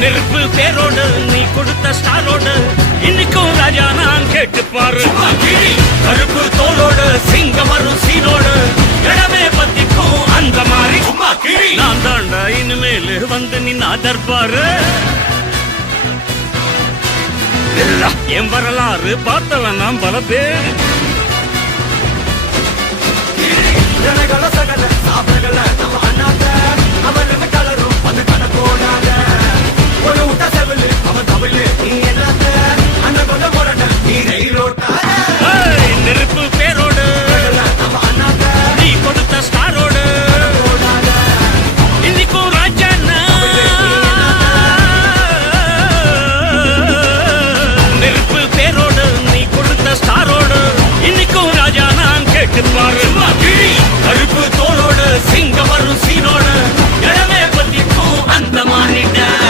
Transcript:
நெருப்பு பேரோடு நீ கொடுத்த ஸ்டாரோடு இன்னைக்கும் ராஜா நான் கேட்டு பாரு. கருப்பு தோளோடு சிங்கம் வரும் சீனோடு இடமே பத்திக்கும் அந்த மாதிரி நான் தாண்டா இனிமேல் வந்து நின்னா தர்பாரு. என் வரலாறு பார்த்தவன் நாம் பல பேர். சகல சாப்பிடல நம்ம அண்ணாத்த அவருக்கு கலரும் அது கணக்கோட